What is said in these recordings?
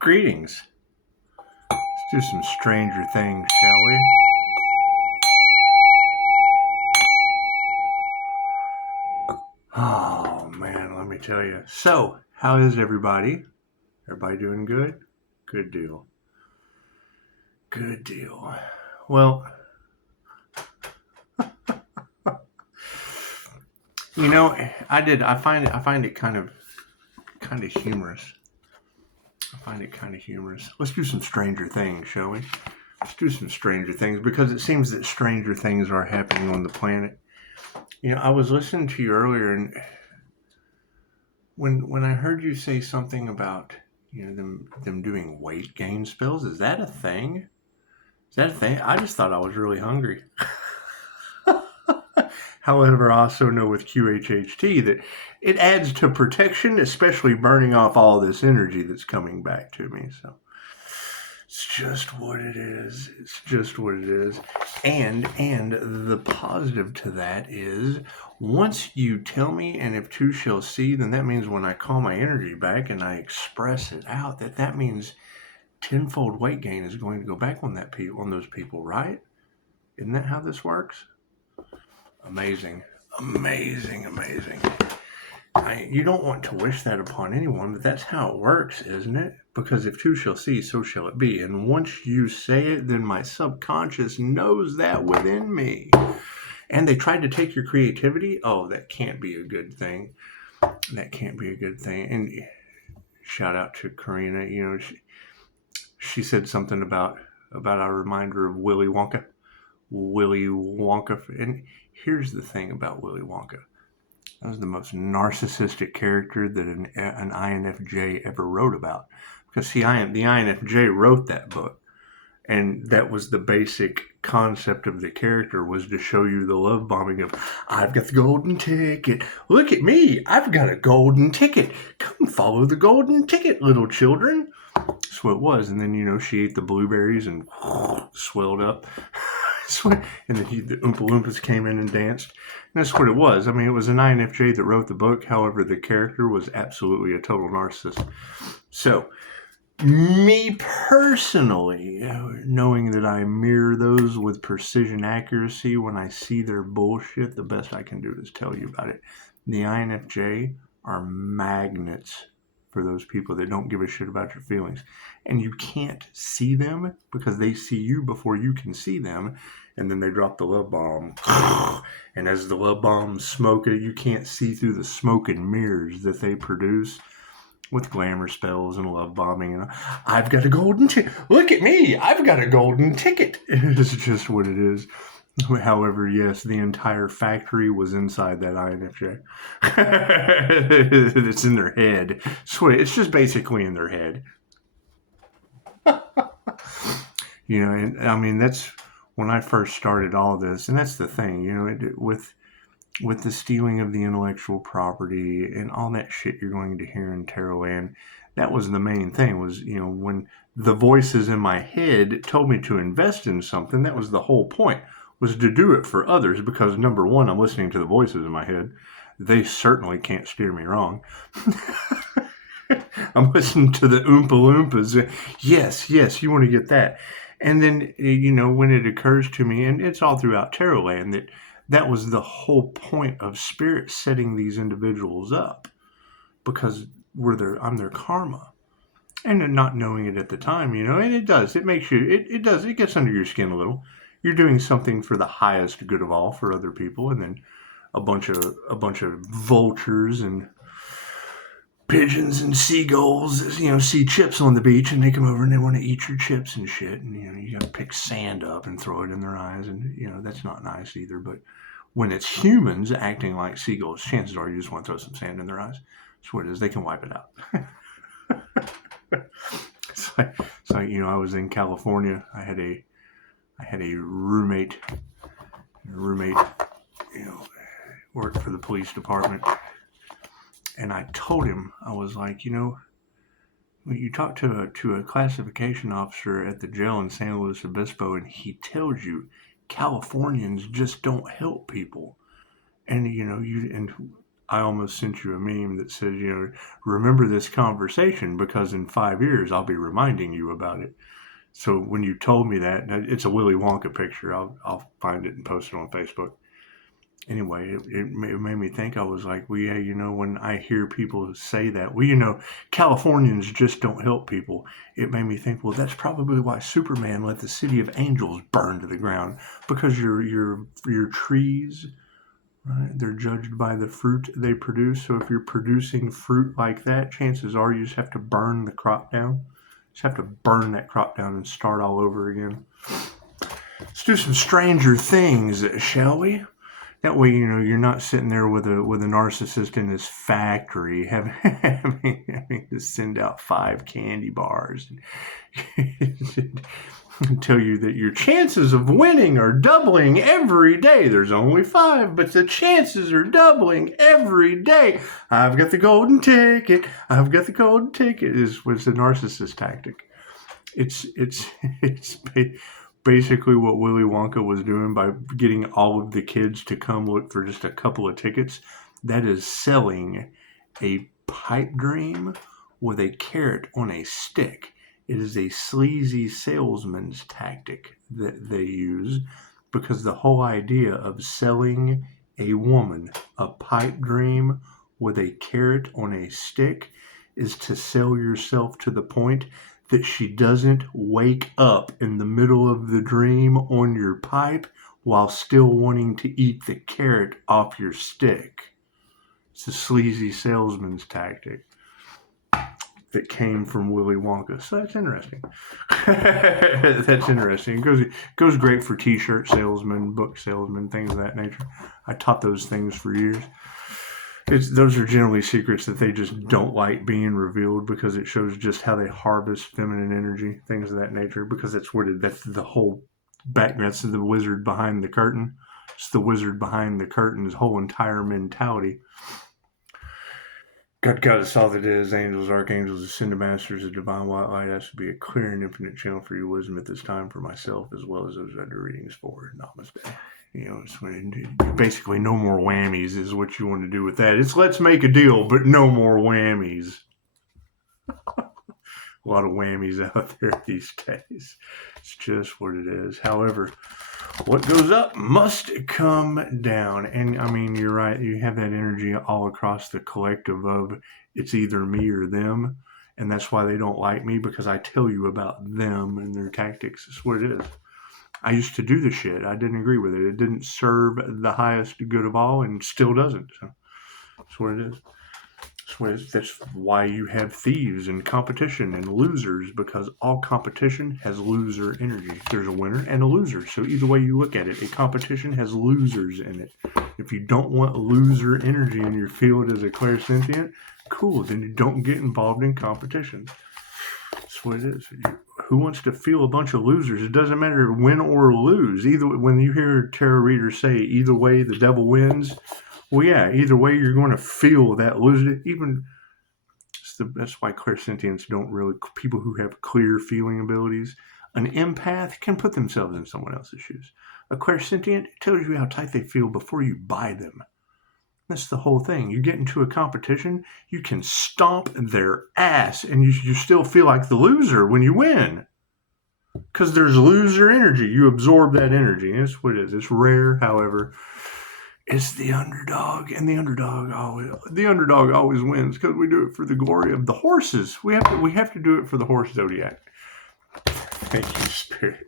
Greetings. Let's do some stranger things, shall we? Oh, man, let me tell you. So, how is everybody? Everybody doing good? Good deal. Good deal. Well, you know, I find it kind of humorous. I find it kind of humorous. Let's do some stranger things, shall we? Let's do some stranger things, because it seems that stranger things are happening on the planet. You know, I was listening to you earlier, and when I heard you say something about, you know, them doing weight gain spells, is that a thing? Is that a thing? I just thought I was really hungry. However, I also know with QHHT that it adds to protection, especially burning off all this energy that's coming back to me. So it's just what it is. It's just what it is. And the positive to that is, once you tell me, and if two shall see, then that means when I call my energy back and I express it out, that means tenfold weight gain is going to go back on those people, right? Isn't that how this works? Amazing. You don't want to wish that upon anyone, but that's how it works, isn't it? Because if two shall see, so shall it be. And once you say it, then my subconscious knows that within me. And they tried to take your creativity. Oh, that can't be a good thing. That can't be a good thing. And shout out to Karina. You know, she said something about a reminder of Willy Wonka. And here's the thing about Willy Wonka. That was the most narcissistic character that an INFJ ever wrote about. Because see, the INFJ wrote that book. And that was the basic concept of the character, was to show you the love bombing of, I've got the golden ticket. Look at me. I've got a golden ticket. Come follow the golden ticket, little children. That's what it was. And then, you know, she ate the blueberries and swelled up. And then the Oompa Loompas came in and danced. And that's what it was. I mean, it was an INFJ that wrote the book. However, the character was absolutely a total narcissist. So, me personally, knowing that I mirror those with precision accuracy when I see their bullshit, the best I can do is tell you about it. The INFJ are magnets for those people that don't give a shit about your feelings. And you can't see them because they see you before you can see them. And then they drop the love bomb. And as the love bombs smoke it, you can't see through the smoke and mirrors that they produce with glamour spells and love bombing. And I've got a golden ticket. Look at me. I've got a golden ticket. It's just what it is. However, yes, the entire factory was inside that INFJ. It's in their head. It's just basically in their head. You know, and I mean, that's when I first started all this. And that's the thing, you know, with the stealing of the intellectual property and all that shit you're going to hear in Tarot Land, that was the main thing, was, you know, when the voices in my head told me to invest in something, that was the whole point, was to do it for others, because number one, I'm listening to the voices in my head. They certainly can't steer me wrong. I'm listening to the Oompa Loompas. Yes, you want to get that. And then, you know, when it occurs to me, and it's all throughout Tarot Land, that was the whole point of Spirit setting these individuals up, because I'm their karma. And not knowing it at the time, you know, and it gets under your skin a little. You're doing something for the highest good of all, for other people, and then a bunch of vultures and pigeons and seagulls, you know, see chips on the beach, and they come over and they want to eat your chips and shit. And, you know, you got to pick sand up and throw it in their eyes, and, you know, that's not nice either. But when it's humans acting like seagulls, chances are you just want to throw some sand in their eyes. That's what it is. They can wipe it out. It's like, you know, I was in California. I had a roommate, you know, worked for the police department. And I told him, I was like, you know, when you talk to a classification officer at the jail in San Luis Obispo, and he tells you Californians just don't help people. And, you know, I almost sent you a meme that says, remember this conversation because in 5 years I'll be reminding you about it. So when you told me that, it's a Willy Wonka picture. I'll find it and post it on Facebook. Anyway, it made me think. I was like, well, yeah, when I hear people say that, well, Californians just don't help people. It made me think, well, that's probably why Superman let the city of angels burn to the ground, because your trees, right, they're judged by the fruit they produce. So if you're producing fruit like that, chances are you just have to burn the crop down. Just have to burn that crop down and start all over again. Let's do some stranger things, shall we? That way, you're not sitting there with a narcissist in his factory having to send out 5 candy bars and tell you that your chances of winning are doubling every day. There's only 5, but the chances are doubling every day. I've got the golden ticket. I've got the golden ticket. Was the narcissist tactic. It's basically what Willy Wonka was doing by getting all of the kids to come look for just a couple of tickets. That is selling a pipe dream with a carrot on a stick. It is a sleazy salesman's tactic that they use, because the whole idea of selling a woman a pipe dream with a carrot on a stick is to sell yourself to the point that she doesn't wake up in the middle of the dream on your pipe while still wanting to eat the carrot off your stick. It's a sleazy salesman's tactic that came from Willy Wonka. So that's interesting. That's interesting. It goes great for t-shirt salesmen, book salesmen, things of that nature. I taught those things for years. Those are generally secrets that they just don't like being revealed, because it shows just how they harvest feminine energy, things of that nature, because that's the whole background. That's the wizard behind the curtain. It's the wizard behind the curtain's whole entire mentality. God is all that is. Angels, archangels, ascended masters, a divine white light has to be a clear and infinite channel for your wisdom at this time, for myself as well as those I do readings for. Namaste. It's basically no more whammies is what you want to do with that. It's let's make a deal, but no more whammies. A lot of whammies out there these days. It's just what it is. However, what goes up must come down. And I mean, you're right. You have that energy all across the collective of it's either me or them. And that's why they don't like me, because I tell you about them and their tactics. It's what it is. I used to do the shit. I didn't agree with it. It didn't serve the highest good of all, and still doesn't. So that's what it is. That's why you have thieves and competition and losers, because all competition has loser energy. There's a winner and a loser. So either way you look at it, a competition has losers in it. If you don't want loser energy in your field as a clairsentient, cool, then you don't get involved in competition. That's what it is. Who wants to feel a bunch of losers? It doesn't matter win or lose. Either when you hear tarot readers say either way the devil wins, well, yeah, either way you're going to feel that loser. That's why clairsentients don't really, people who have clear feeling abilities, an empath can put themselves in someone else's shoes. A clairsentient tells you how tight they feel before you buy them. That's the whole thing. You get into a competition, you can stomp their ass, and you still feel like the loser when you win. Because there's loser energy. You absorb that energy. And that's what it is. It's rare, however. It's the underdog, and the underdog always wins, because we do it for the glory of the horses. We have to do it for the horse zodiac. Thank you, Spirit.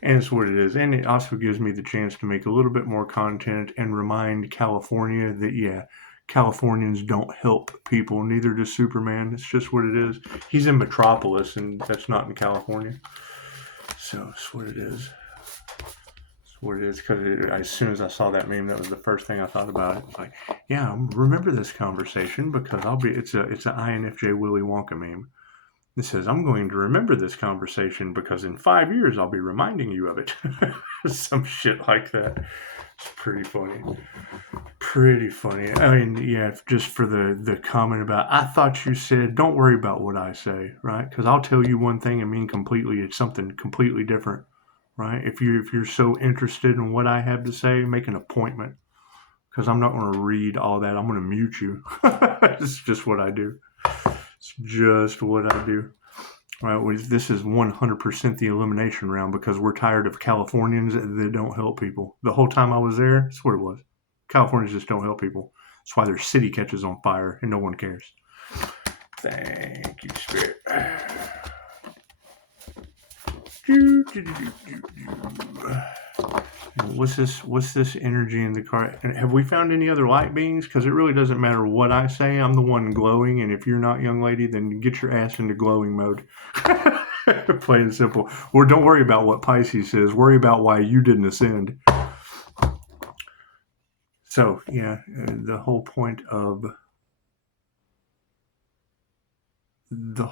And it's what it is. And it also gives me the chance to make a little bit more content and remind California that, yeah, Californians don't help people. Neither does Superman. It's just what it is. He's in Metropolis, and that's not in California. So it's what it is. It's what it is. Because as soon as I saw that meme, that was the first thing I thought about it. It's like, yeah, remember this conversation, because it's an INFJ Willy Wonka meme. It says, I'm going to remember this conversation because in 5 years I'll be reminding you of it. Some shit like that. It's pretty funny. Pretty funny. I mean, yeah, just for the comment about, I thought you said, don't worry about what I say, right? Because I'll tell you one thing and mean completely, it's something completely different, right? If you're so interested in what I have to say, make an appointment. because I'm not going to read all that. I'm going to mute you. It's just what I do. It's just what I do. All right, this is 100% the elimination round because we're tired of Californians that don't help people. The whole time I was there, that's what it was. Californians just don't help people. That's why their city catches on fire and no one cares. Thank you, Spirit. What's this energy in the car? And have we found any other light beings? Because it really doesn't matter what I say. I'm the one glowing, and if you're not, young lady, then get your ass into glowing mode. Plain and simple. Or don't worry about what Pisces says. Worry about why you didn't ascend. So, yeah, the whole point of the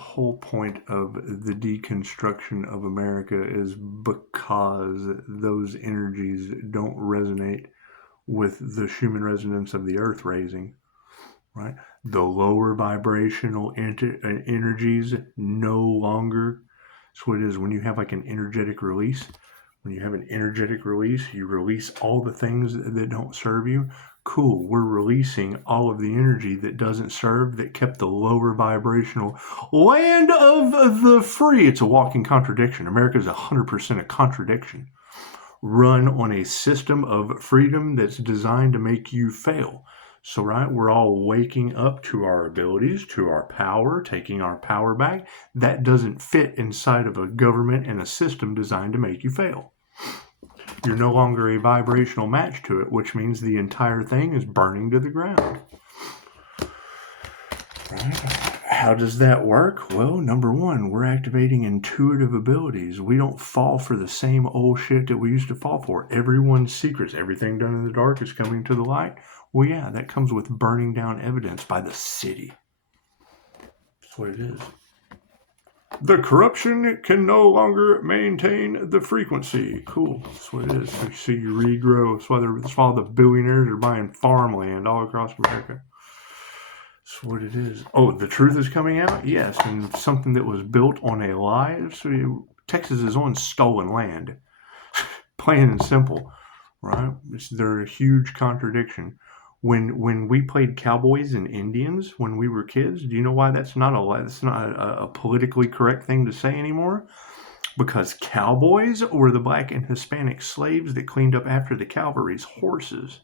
deconstruction of America is because those energies don't resonate with the Schumann resonance of the earth raising, right? The lower vibrational energies no longer. That's what it is when you have like an energetic release. When you have an energetic release, you release all the things that don't serve you. Cool, we're releasing all of the energy that doesn't serve, that kept the lower vibrational land of the free. It's a walking contradiction. America is 100% a contradiction. Run on a system of freedom that's designed to make you fail. So, right, we're all waking up to our abilities, to our power, taking our power back. That doesn't fit inside of a government and a system designed to make you fail. You're no longer a vibrational match to it, which means the entire thing is burning to the ground. Right? How does that work? Well, number one, we're activating intuitive abilities. We don't fall for the same old shit that we used to fall for. Everyone's secrets, everything done in the dark is coming to the light. Well, yeah, that comes with burning down evidence by the city. That's what it is. The corruption can no longer maintain the frequency. Cool. That's what it is. So you see you regrow. That's why the billionaires are buying farmland all across America. That's what it is. Oh, the truth is coming out? Yes. And something that was built on a lie. So Texas is on stolen land. Plain and simple. Right? They're a huge contradiction. When we played cowboys and Indians when we were kids, do you know why that's not a politically correct thing to say anymore? Because cowboys were the black and Hispanic slaves that cleaned up after the cavalry's horses.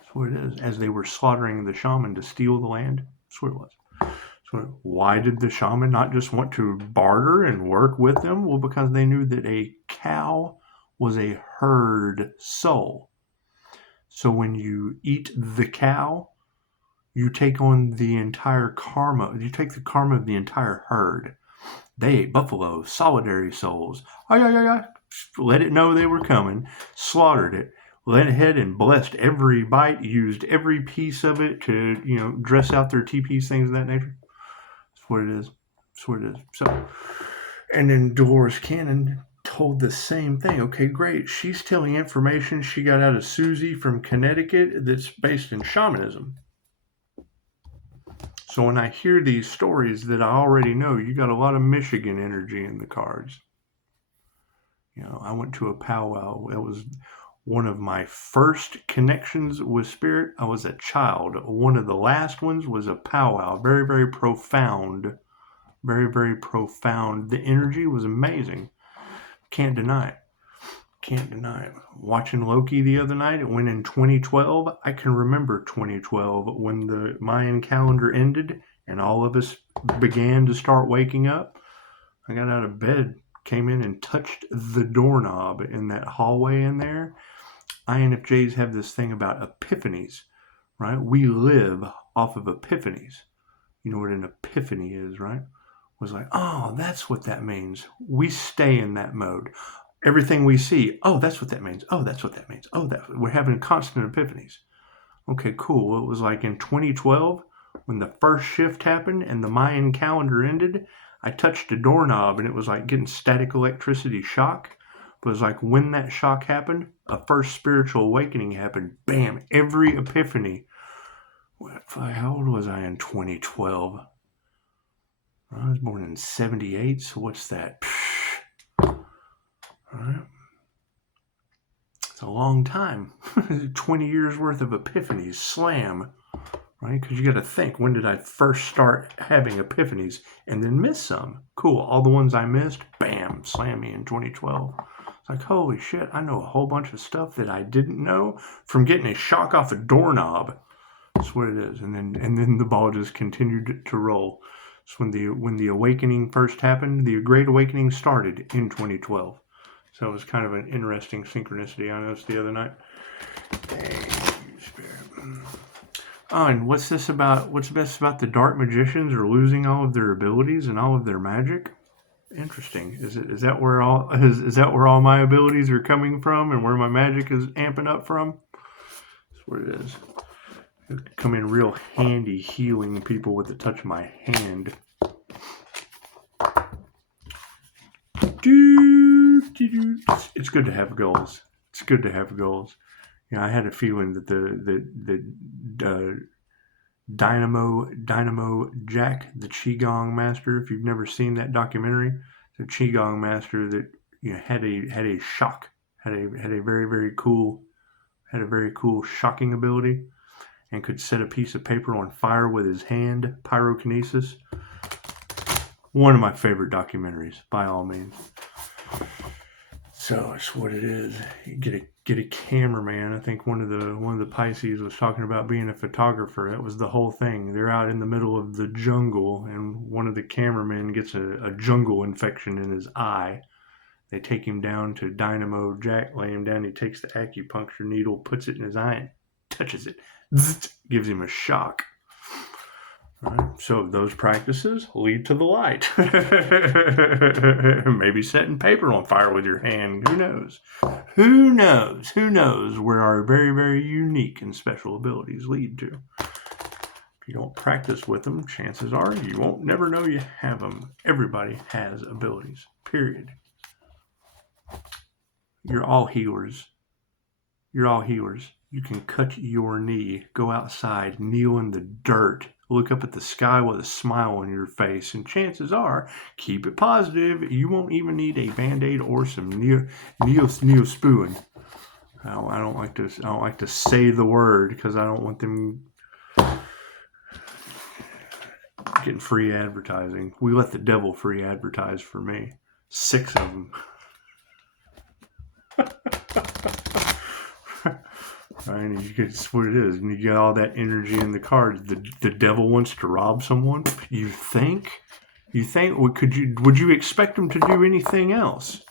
That's what it is. As they were slaughtering the shaman to steal the land. That's what it was. So why did the shaman not just want to barter and work with them? Well, because they knew that a cow was a herd soul. So when you eat the cow, you take on the entire karma. You take the karma of the entire herd. They ate buffalo, solitary souls. Let it know they were coming, slaughtered it, went ahead and blessed every bite, used every piece of it to, dress out their teepees, things of that nature. That's what it is. That's what it is. So, and then Dolores Cannon told the same thing. Okay, great. She's telling information she got out of Susie from Connecticut that's based in shamanism. So when I hear these stories that I already know, you got a lot of Michigan energy in the cards. I went to a powwow. That was one of my first connections with spirit. I was a child. One of the last ones was a powwow. Very, very profound. Very, very profound. The energy was amazing. Can't deny it. Can't deny it. Watching Loki the other night, it went in 2012. I can remember 2012 when the Mayan calendar ended and all of us began to start waking up. I got out of bed, came in and touched the doorknob in that hallway in there. INFJs have this thing about epiphanies, right? We live off of epiphanies. You know what an epiphany is, right? Was like, oh, that's what that means. We stay in that mode. Everything we see, oh, that's what that means. Oh, that's what that means. Oh, we're having constant epiphanies. Okay, cool. Well, it was like in 2012 when the first shift happened and the Mayan calendar ended. I touched a doorknob and it was like getting static electricity shock. But it was like when that shock happened, a first spiritual awakening happened. Bam! Every epiphany. How old was I in 2012? I was born in 78, so what's that? All right. It's a long time. 20 years worth of epiphanies. Slam. Right? Because you got to think, when did I first start having epiphanies and then miss some? Cool. All the ones I missed, bam, slam me in 2012. It's like, holy shit, I know a whole bunch of stuff that I didn't know from getting a shock off a doorknob. That's what it is. And then the ball just continued to roll. So when the awakening first happened, the Great Awakening started in 2012. So it was kind of an interesting synchronicity I noticed the other night. Thank you, Spirit. Oh, and what's best about the dark magicians are losing all of their abilities and all of their magic? Interesting. Is that where all my abilities are coming from and where my magic is amping up from? That's what it is. It come in real handy healing people with the touch of my hand. It's good to have goals. It's good to have goals. You know, I had a feeling that the Dynamo Jack, the Qigong master. If you've never seen that documentary, the Qigong master that had a shock, had a very cool shocking ability, and could set a piece of paper on fire with his hand, pyrokinesis. One of my favorite documentaries, by all means. So it's what it is. You get a cameraman. I think one of the Pisces was talking about being a photographer. That was the whole thing. They're out in the middle of the jungle, and one of the cameramen gets a jungle infection in his eye. They take him down to Dynamo Jack, lay him down. He takes the acupuncture needle, puts it in his eye, and touches it. Gives him a shock. Right. So those practices lead to the light. Maybe setting paper on fire with your hand. Who knows? Who knows where our very, very unique and special abilities lead to? If you don't practice with them, chances are you won't never know you have them. Everybody has abilities. Period. You're all healers. You're all healers. You can cut your knee, go outside, kneel in the dirt, look up at the sky with a smile on your face, and chances are, keep it positive, you won't even need a Band-Aid or some Neosporin. I don't like to say the word because I don't want them getting free advertising. We let the devil free advertise for me. 6 of them. Right, it's what it is, and you got all that energy in the cards. The devil wants to rob someone. You think? Would you expect him to do anything else?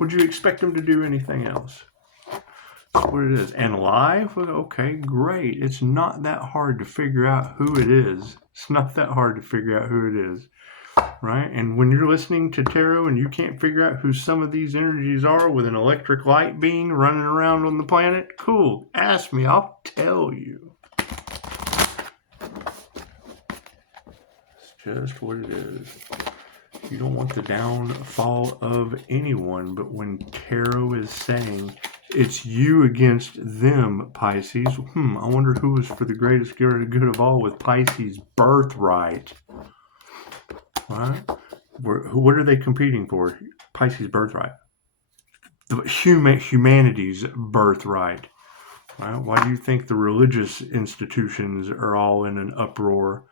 Would you expect him to do anything else? That's what it is. And lie? Well, okay, great. It's not that hard to figure out who it is. It's not that hard to figure out who it is. Right? And when you're listening to tarot and you can't figure out who some of these energies are with an electric light being running around on the planet, cool. Ask me, I'll tell you. It's just what it is. You don't want the downfall of anyone, but when tarot is saying it's you against them, Pisces, I wonder who was for the greatest good of all with Pisces' birthright. Right? What are they competing for? Pisces' birthright. The humanity's birthright. Right? Why do you think the religious institutions are all in an uproar?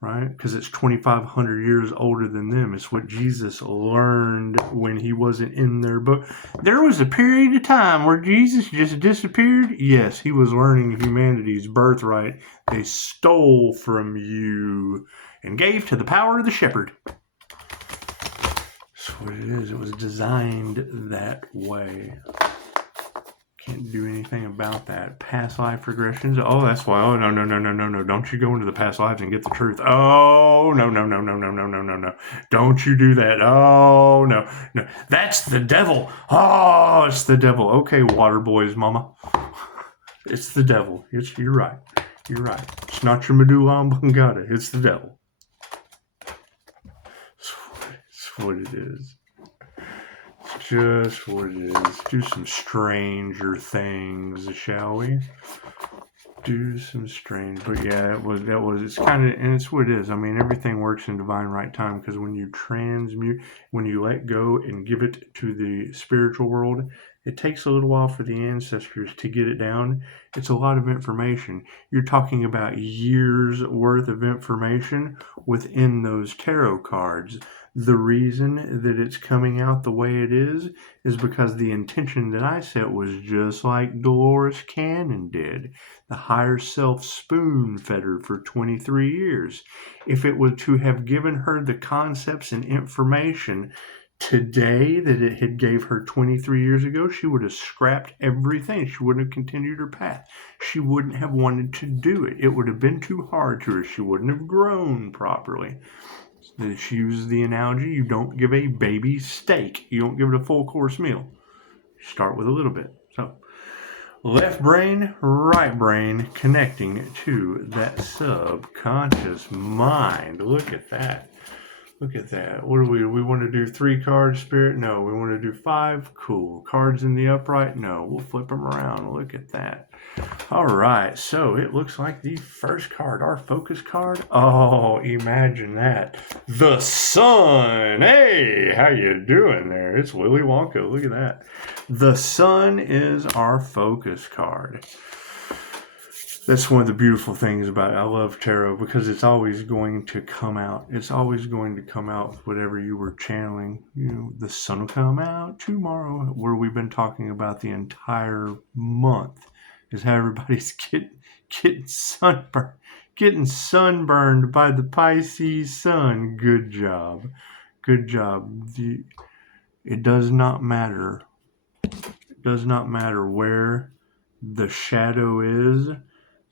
Right? Because it's 2,500 years older than them. It's what Jesus learned when he wasn't in their book. There was a period of time where Jesus just disappeared. Yes, he was learning humanity's birthright. They stole from you and gave to the power of the shepherd. That's what it is. It was designed that way. Can't do anything about that. Past life regressions. Oh, that's why. Oh, no. Don't you go into the past lives and get the truth. Oh, no. Don't you do that. Oh, no. That's the devil. Oh, it's the devil. Okay, water boys, mama. It's the devil. You're right. It's not your medulla oblongata. It's the devil. It's what it is. It's just what it is. Do some stranger things, shall we? Do some strange, but yeah, it's kind of, and it's what it is. I mean, everything works in divine right time, because when you transmute, when you let go and give it to the spiritual world, it takes a little while for the ancestors to get it down. It's a lot of information. You're talking about years worth of information within those tarot cards. The reason that it's coming out the way it is because the intention that I set was just like Dolores Cannon did. The higher self spoon fed her for 23 years. If it was to have given her the concepts and information today that it had gave her 23 years ago, she would have scrapped everything. She wouldn't have continued her path. She wouldn't have wanted to do it. It would have been too hard to her. She wouldn't have grown properly. She uses the analogy, you don't give a baby steak. You don't give it a full course meal. You start with a little bit. So left brain, right brain, connecting to that subconscious mind. Look at that. Look at that. What do we want to do 3 cards, Spirit? No. We want to do 5? Cool. Cards in the upright? No. We'll flip them around. Look at that. All right. So it looks like the first card, our focus card. Oh, imagine that. The Sun. Hey, how you doing there? It's Willy Wonka. Look at that. The Sun is our focus card. That's one of the beautiful things about it. I love tarot because it's always going to come out. It's always going to come out with whatever you were channeling. You know, the sun will come out tomorrow, where we've been talking about the entire month, is how everybody's getting sunburned by the Pisces sun. Good job. Good job. It does not matter. It does not matter where the shadow is.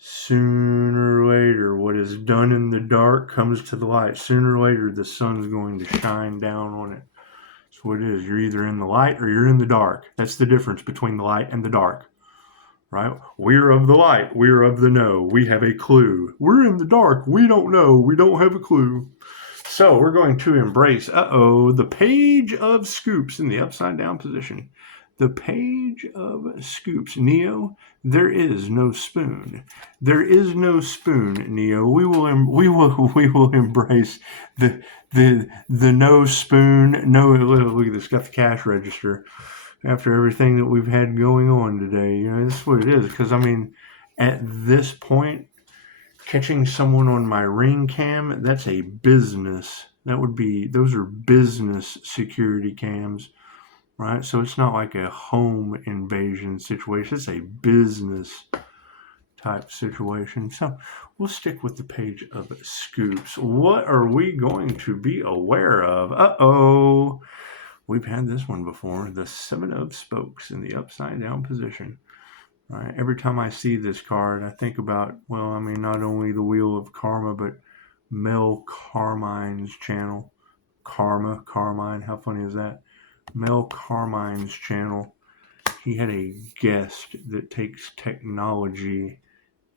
Sooner or later, what is done in the dark comes to the light. Sooner or later, the sun's going to shine down on it. That's what it is. You're either in the light or you're in the dark. That's the difference between the light and the dark, right? We're of the light. We're of the know. We have a clue. We're in the dark. We don't know. We don't have a clue. So we're going to embrace, the Page of Scoops in the upside down position. The Page of Scoops. Neo, there is no spoon. There is no spoon, Neo. We will embrace the no spoon. No, look at this. Got the cash register. After everything that we've had going on today, you know, this is what it is. Because I mean, at this point, catching someone on my ring cam, that's a business. Those are business security cams. Right, so it's not like a home invasion situation. It's a business type situation. So we'll stick with the Page of Scoops. What are we going to be aware of? We've had this one before. The 7 of Spokes in the upside down position. Right. Every time I see this card, I think about, not only the Wheel of Karma, but Mel Carmine's channel. Carmine, how funny is that? Mel Carmine's channel. He had a guest that takes technology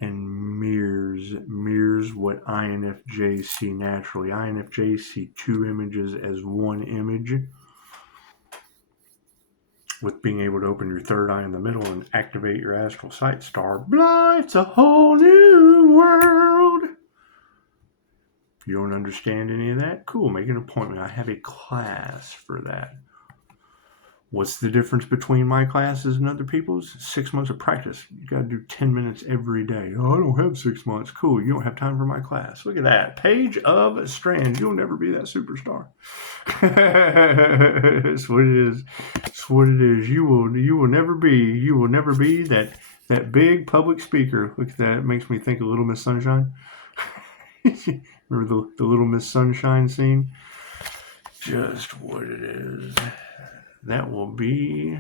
and mirrors what INFJs see naturally. INFJs see 2 images as 1 image, with being able to open your 3rd eye in the middle and activate your astral sight star. Blah, it's a whole new world. If you don't understand any of that, cool, make an appointment. I have a class for that. What's the difference between my classes and other people's? 6 months of practice. You got to do 10 minutes every day. Oh, I don't have 6 months. Cool. You don't have time for my class. Look at that. Page of Strands. You'll never be that superstar. That's what it is. That's what it is. You will never be that big public speaker. Look at that. It makes me think of Little Miss Sunshine. Remember the Little Miss Sunshine scene? Just what it is. That will be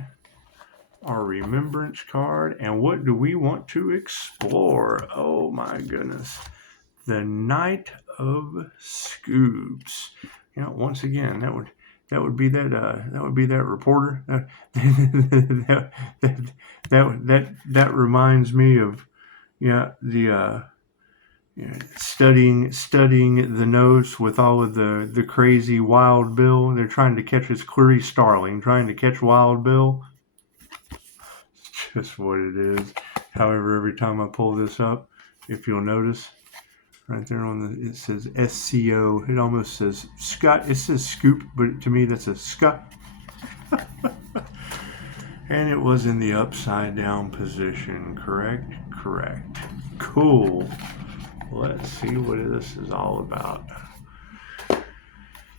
our remembrance card. And what do we want to explore? Oh my goodness. The Knight of Scoops. You know, once again, that would be that reporter. That reminds me of studying the notes with all of the crazy Wild Bill. They're trying to catch his Clarice Starling, trying to catch Wild Bill. It's just what it is. However, every time I pull this up, if you'll notice, right there it says SCO. It almost says Scott. It says scoop, but to me that's a Scott. And it was in the upside down position, correct? Correct. Cool. Let's see what this is all about.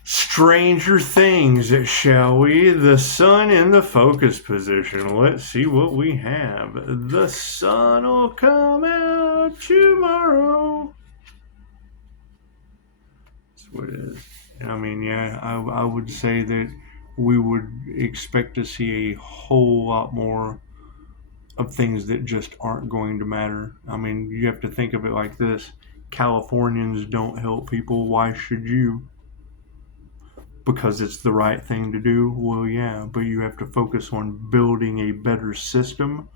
Stranger things, shall we? The sun in the focus position. Let's see what we have. The sun will come out tomorrow. That's what it is. I mean, yeah, I would say that we would expect to see a whole lot more of things that just aren't going to matter. I mean, you have to think of it like this. Californians don't help people. Why should you? Because it's the right thing to do? Well, yeah, but you have to focus on building a better system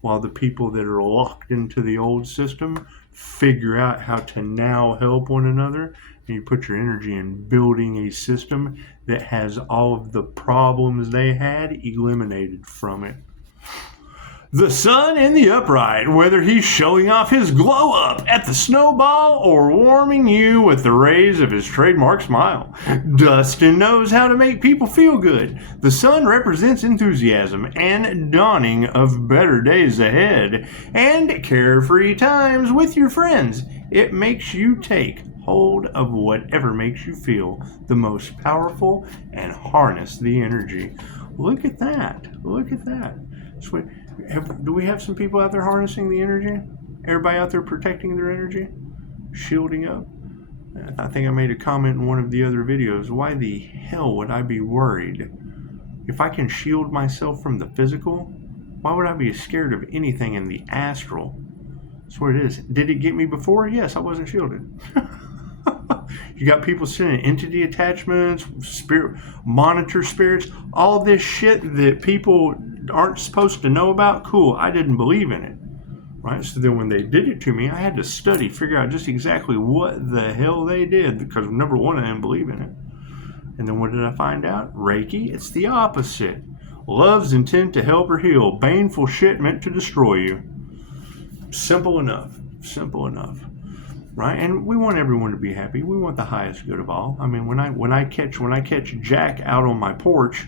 while the people that are locked into the old system figure out how to now help one another. And you put your energy in building a system that has all of the problems they had eliminated from it. The sun in the upright, whether he's showing off his glow up at the snowball or warming you with the rays of his trademark smile. Dustin knows how to make people feel good. The sun represents enthusiasm and dawning of better days ahead and carefree times with your friends. It makes you take hold of whatever makes you feel the most powerful and harness the energy. Look at that. Look at that. Sweet. Do we have some people out there harnessing the energy? Everybody out there protecting their energy? Shielding up? I think I made a comment in one of the other videos. Why the hell would I be worried? If I can shield myself from the physical, why would I be scared of anything in the astral? That's what it is. Did it get me before? Yes, I wasn't shielded. You got people sending entity attachments, spirit monitor spirits, all this shit that people aren't supposed to know about. Cool, I didn't believe in it, right? So then when they did it to me, I had to study, figure out just exactly what the hell they did, because number one, I didn't believe in it. And then what did I find out? Reiki, it's the opposite. Love's intent to help or heal. Baneful shit meant to destroy you. Simple enough. Simple enough. Right? And we want everyone to be happy. We want the highest good of all. I mean, when I catch Jack out on my porch,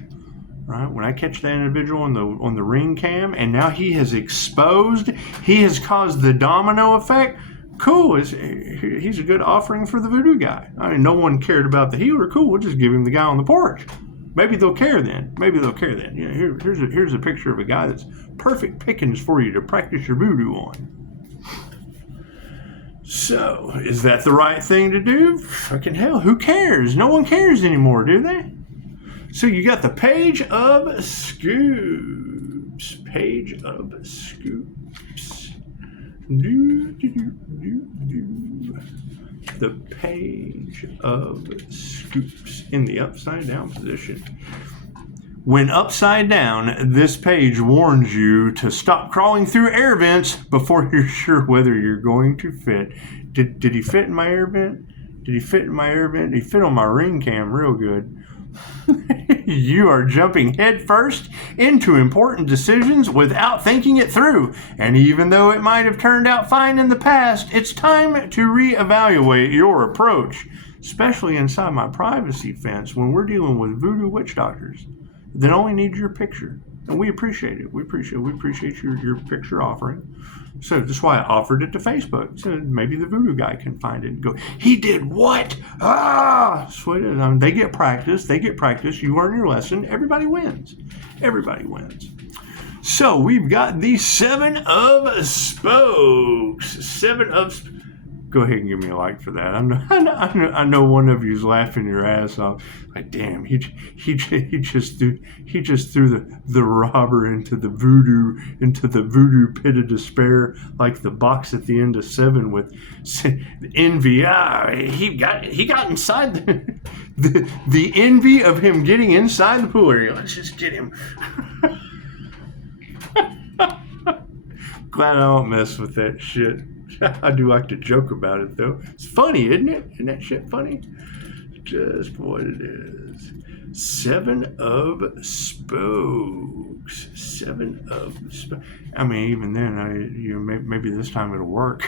right? When I catch that individual on the ring cam, and now he has exposed, he has caused the domino effect. Cool. He's a good offering for the voodoo guy. I mean, no one cared about the healer. Cool. We'll just give him the guy on the porch. Maybe they'll care then. Maybe they'll care then. You know, here's a picture of a guy that's perfect pickings for you to practice your voodoo on. So, is that the right thing to do? Fucking hell, who cares? No one cares anymore, do they? So you got the Page of Scoops. Page of Scoops. The Page of Scoops in the upside down position. When upside down, this page warns you to stop crawling through air vents before you're sure whether you're going to fit. Did he fit in my air vent? Did he fit in my air vent? He fit on my ring cam real good. You are jumping headfirst into important decisions without thinking it through. And even though it might have turned out fine in the past, it's time to reevaluate your approach, especially inside my privacy fence when we're dealing with voodoo witch doctors that only need your picture. And we appreciate it. We appreciate your picture offering. So that's why I offered it to Facebook. So maybe the voodoo guy can find it and go, he did what? Sweet. I mean, they get practice. You learn your lesson. Everybody wins. So we've got the Seven of Spokes. Go ahead and give me a like for that. I know one of you's laughing your ass off. Like, damn, he just threw the robber into the voodoo pit of despair, like the box at the end of Seven with envy. He got inside the envy of him getting inside the pool area. Let's just get him. Glad I don't mess with that shit. I do like to joke about it, though. It's funny, isn't it? Isn't that shit funny? Just what it is. Seven of Spokes. Seven of Spokes. I mean, even then, maybe this time it'll work.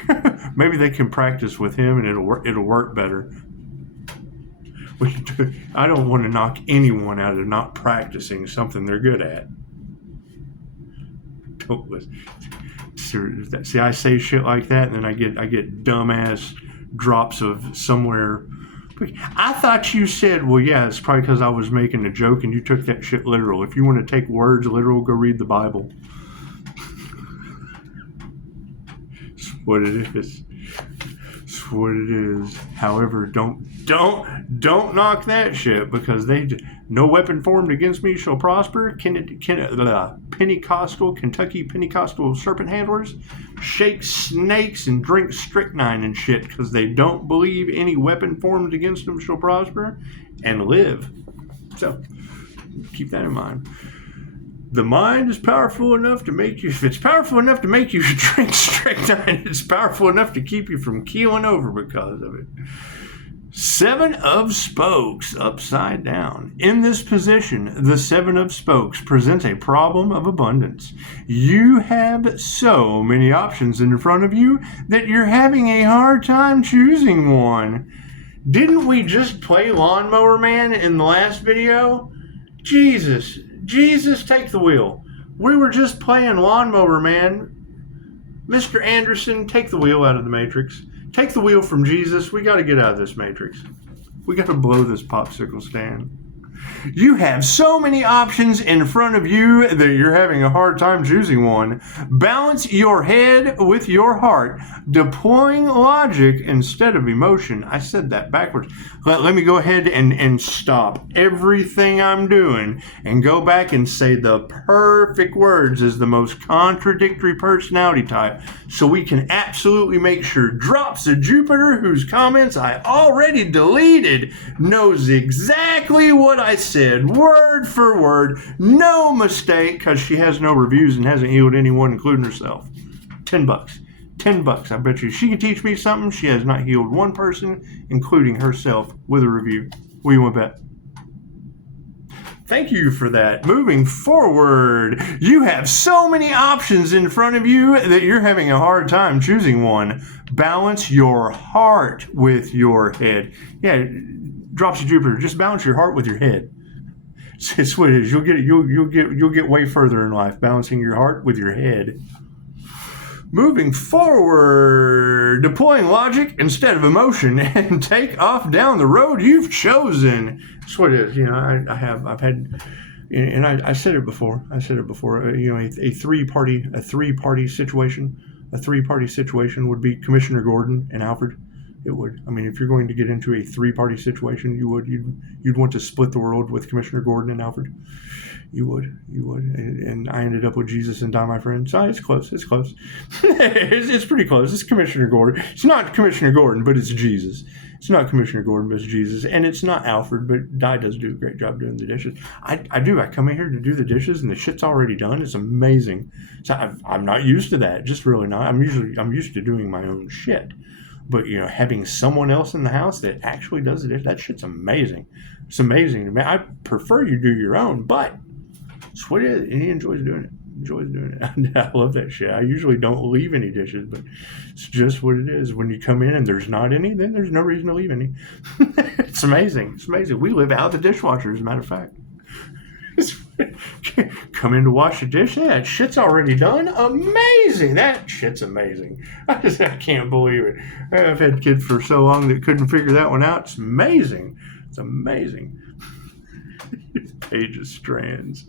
Maybe they can practice with him and it'll work better. I don't want to knock anyone out of not practicing something they're good at. Don't listen. See, I say shit like that, and then I get dumbass drops of somewhere. I thought you said, well, yeah, it's probably because I was making a joke and you took that shit literal. If you want to take words literal, go read the Bible. It's what it is. It's what it is. However, don't knock that shit, because no weapon formed against me shall prosper. Kentucky Pentecostal serpent handlers shake snakes and drink strychnine and shit because they don't believe any weapon formed against them shall prosper and live. So keep that in mind. The mind is powerful enough to make you, if it's powerful enough to make you drink strychnine, it's powerful enough to keep you from keeling over because of it. Seven of Spokes upside down. In this position, the Seven of Spokes presents a problem of abundance. You have so many options in front of you that you're having a hard time choosing one. Didn't we just play Lawnmower Man in the last video? Jesus, take the wheel. We were just playing Lawnmower Man. Mr. Anderson, take the wheel out of the Matrix. Take the wheel from Jesus. We got to get out of this Matrix. We got to blow this popsicle stand. You have so many options in front of you that you're having a hard time choosing one. Balance your head with your heart, deploying logic instead of emotion. I said that backwards. Let me go ahead and stop everything I'm doing and go back and say the perfect words as the most contradictory personality type, so we can absolutely make sure Drops of Jupiter, whose comments I already deleted, knows exactly what I said, word for word, no mistake, because she has no reviews and hasn't healed anyone, including herself. $10. $10. I bet you she can teach me something. She has not healed one person, including herself, with a review. What do you want to bet? Thank you for that. Moving forward, you have so many options in front of you that you're having a hard time choosing one. Balance your heart with your head. Yeah, Drops of Jupiter. Just balance your heart with your head. It's what it is. You'll get way further in life balancing your heart with your head. Moving forward, deploying logic instead of emotion, and take off down the road you've chosen. That's what it is. You know, I've had, and I said it before. You know, a three-party situation would be Commissioner Gordon and Alfred. It would. I mean, if you're going to get into a three-party situation, you'd want to split the world with Commissioner Gordon and Alfred. You would. And I ended up with Jesus and Die, my friend. So it's close. It's pretty close. It's Commissioner Gordon. It's not Commissioner Gordon, but it's Jesus. It's not Commissioner Gordon, but it's Jesus. And it's not Alfred, but Die does do a great job doing the dishes. I do. I come in here to do the dishes, and the shit's already done. It's amazing. So I'm not used to that. Just really not. I'm used to doing my own shit. But, you know, having someone else in the house that actually does the dish, that shit's amazing. It's amazing to me. I prefer you do your own, but it's what it is, and he enjoys doing it. I love that shit. I usually don't leave any dishes, but it's just what it is. When you come in and there's not any, then there's no reason to leave any. It's amazing. We live out the dishwasher, as a matter of fact. Come in to wash a dish. Yeah, that shit's already done. Amazing. That shit's amazing. I can't believe it. I've had kids for so long that couldn't figure that one out. It's amazing. Page of Strands.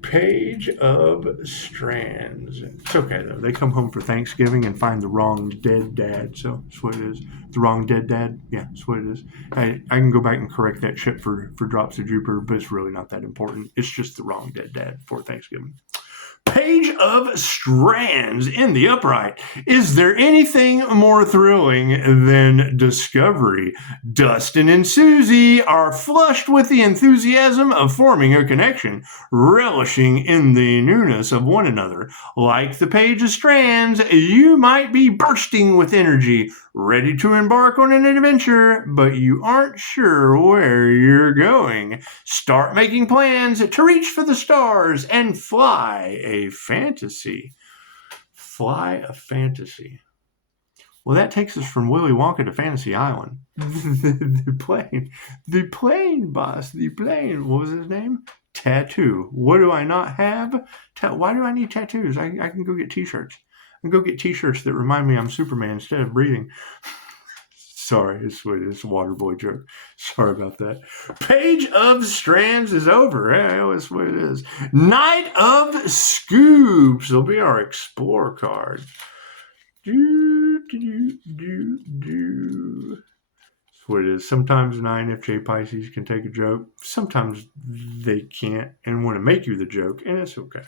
Page of Strands. It's okay, though. They come home for Thanksgiving and find the wrong dead dad. So that's what it is. The wrong dead dad? Yeah, that's what it is. I can go back and correct that shit for Drops of Jupiter, but it's really not that important. It's just the wrong dead dad for Thanksgiving. Page of Strands in the upright. Is there anything more thrilling than discovery? Dustin and Susie are flushed with the enthusiasm of forming a connection, relishing in the newness of one another. Like the Page of Strands, you might be bursting with energy, ready to embark on an adventure, but you aren't sure where you're going. Start making plans to reach for the stars and fly a fantasy. Fly a fantasy. Well, that takes us from Willy Wonka to Fantasy Island. the plane, boss, the plane. What was his name? Tattoo. What do I not have? Why do I need tattoos? I can go get t-shirts. I can go get t-shirts that remind me I'm Superman instead of breathing. Sorry, it's a Waterboy joke. Sorry about that. Page of Strands is over. That's what it is. Knight of Scoops will be our Explore card. That's what it is. Sometimes an INFJ Pisces can take a joke. Sometimes they can't and want to make you the joke, and it's okay.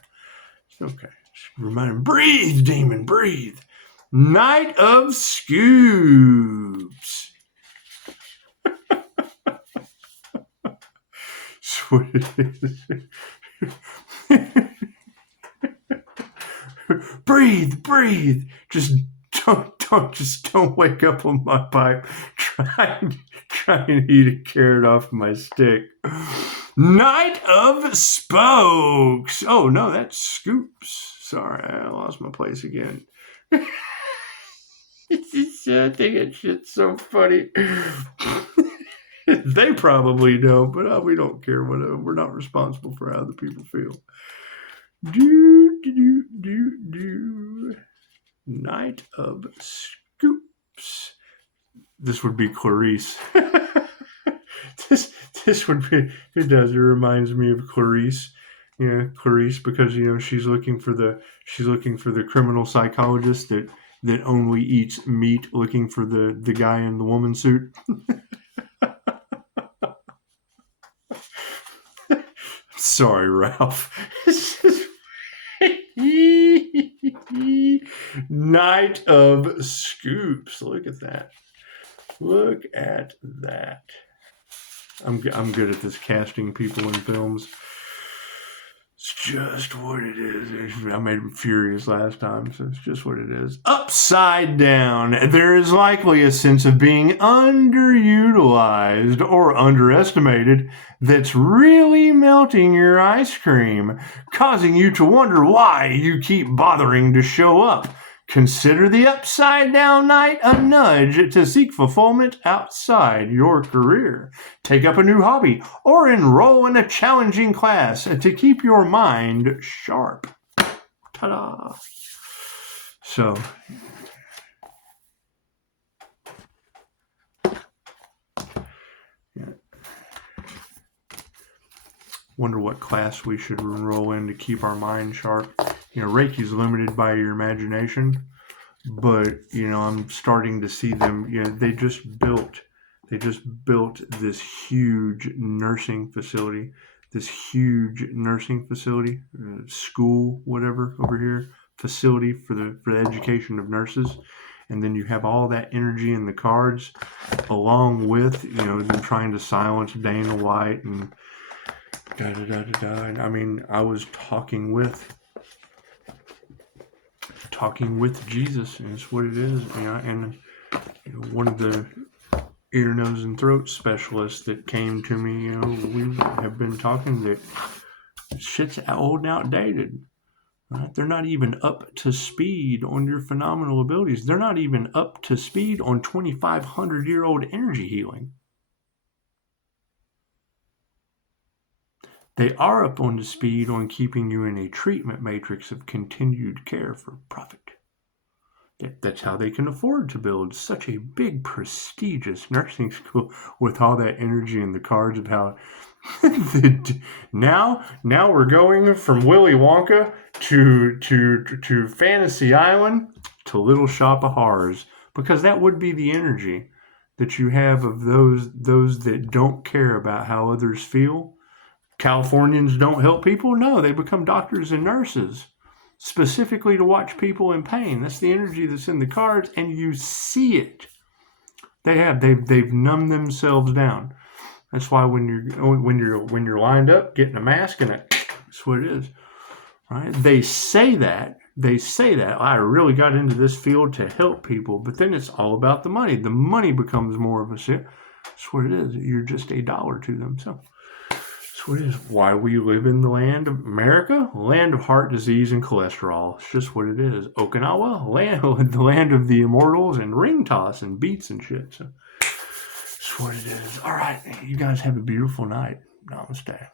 It's okay. Just remind them, breathe, demon, breathe. Knight of Scoops. That's what it is. Breathe. Just don't wake up on my pipe trying to eat a carrot off my stick. Knight of Spokes. Oh no, that's Scoops. Sorry, I lost my place again. I think that shit's so funny. They probably don't, but we don't care. Whatever. We're not responsible for how other people feel. Knight of Scoops. This would be Clarice. This would be. It does. It reminds me of Clarice. Yeah, Clarice, because she's looking for the criminal psychologist that only eats meat, looking for the guy in the woman suit. Sorry, Ralph. Knight of Scoops. Look at that. I'm good at this, casting people in films. It's just what it is. I made him furious last time, so it's just what it is. Upside down. There is likely a sense of being underutilized or underestimated that's really melting your ice cream, causing you to wonder why you keep bothering to show up. Consider the upside down night a nudge to seek fulfillment outside your career. Take up a new hobby or enroll in a challenging class to keep your mind sharp. Ta-da! So, yeah. Wonder what class we should enroll in to keep our mind sharp. Reiki's limited by your imagination, but I'm starting to see them. They just built this huge nursing facility, school, whatever, over here, facility for the education of nurses. And then you have all that energy in the cards, along with them trying to silence Dana White and da-da-da-da-da. I mean, I was talking with Jesus, and it's what it is. And one of the ear, nose, and throat specialists that came to me, we have been talking that shit's old and outdated. Right? They're not even up to speed on your phenomenal abilities. They're not even up to speed on 2,500-year-old energy healing. They are up on the speed on keeping you in a treatment matrix of continued care for profit. That's how they can afford to build such a big, prestigious nursing school with all that energy in the cards of how now we're going from Willy Wonka to Fantasy Island to Little Shop of Horrors, because that would be the energy that you have of those that don't care about how others feel. Californians don't help people? No, they become doctors and nurses specifically to watch people in pain. That's the energy that's in the cards, and you see it. They've numbed themselves down. That's why when you're lined up, getting a mask and that's what it is, right? They say that they say that I really got into this field to help people, but then it's all about the money. The money becomes more of a sin. That's what it is. You're just a dollar to them. So that's what it is. Why we live in the land of America, land of heart disease and cholesterol. It's just what it is. Okinawa, the land of the immortals and ring toss and beats and shit. So that's what it is. All right, you guys have a beautiful night. Namaste.